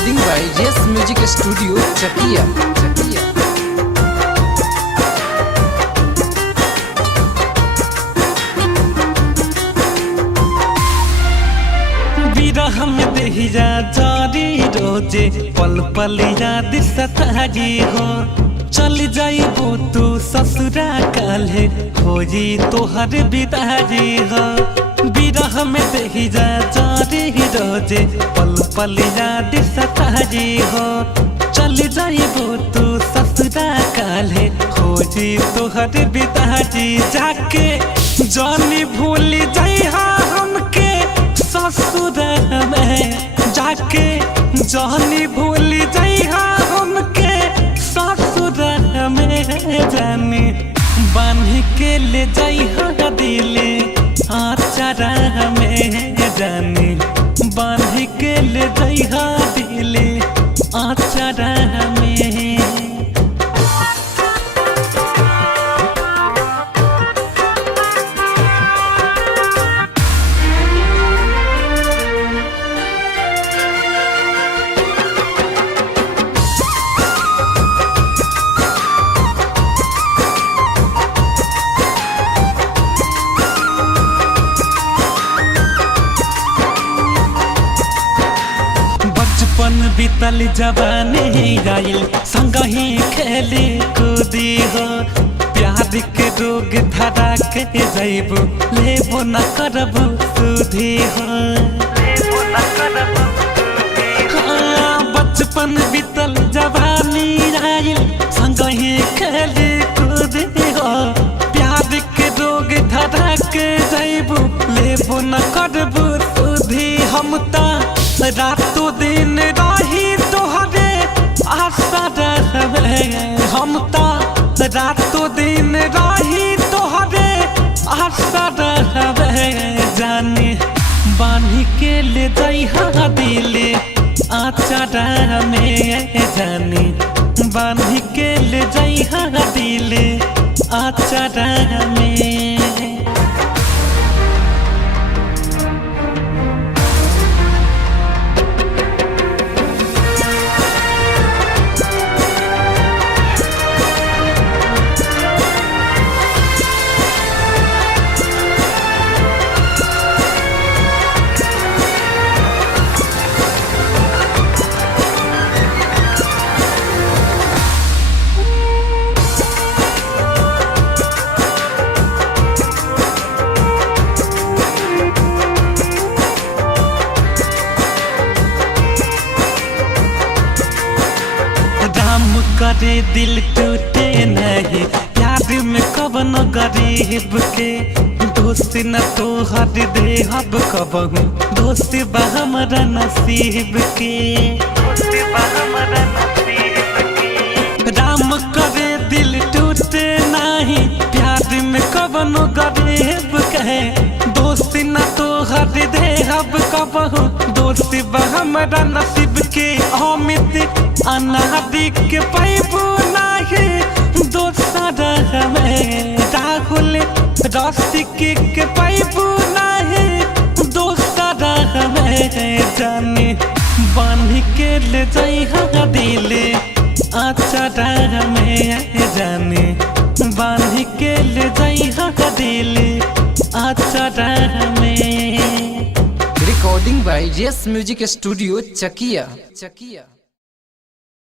Recording by जेस music studio चकिया। विरह में देहिया जारी रोजे पल पल याद सतारी हो। चल जाइबो तू ससुरा काल्हे होई तोहर बिदारी हो। विरह में देहिया जारी रोजे पल पल याद सतारी हो। चल जाइबो तू ससुरा काल्हे होई तोहर बिदारी। जाके जानी भूल जाइहा हमके ससुर में, जाके जानी भूल जाइहा हमके ससुर में। जानी बांध के ले जाइहा दिले आचारा में। जानी बांध के ले जाइहा दिले आचारा में। बचपन बीतल जवानी आइल संगही खेली कूदी हो। प्यार के रोग धरा के जइबू लेबो न करबू सुधी हो। बचपन बीतल जवानी आइल संगही खेली कूदी हो। प्यार के रोग धरा के जइबू लेबो न करबू सुधी। हम ता रातों दिन रही तोहरे आशा रहबे। हम ता रातों दिन रही तोहरे आशा रहबे। जानी बांध के ले जाइहा दिले आचारा में। जानी बांध के ले जाइहा दिले आचारा में। करे दिल टूटे नहीं प्यार में कवन गरीब के। दोस्त न तो हर दे हब कबहू दोस्त बा हमरा नसीब के। राम करे दिल टूटे नहीं प्यार में कवन गरीब के। दोस्त न तो हर दे हब कबहू दोस्त बा हमरा नसीब के। अमित अनादि के पैबू नाही दोसर में। राहुल रसिक के पैबू नाही दोसर में। जानी बांध के ले जाइहा दिले आचारा में। जानी बांध के ले जाइहा दिले आचारा में। रिकॉर्डिंग बाय जेस म्यूजिक स्टूडियो चकिया।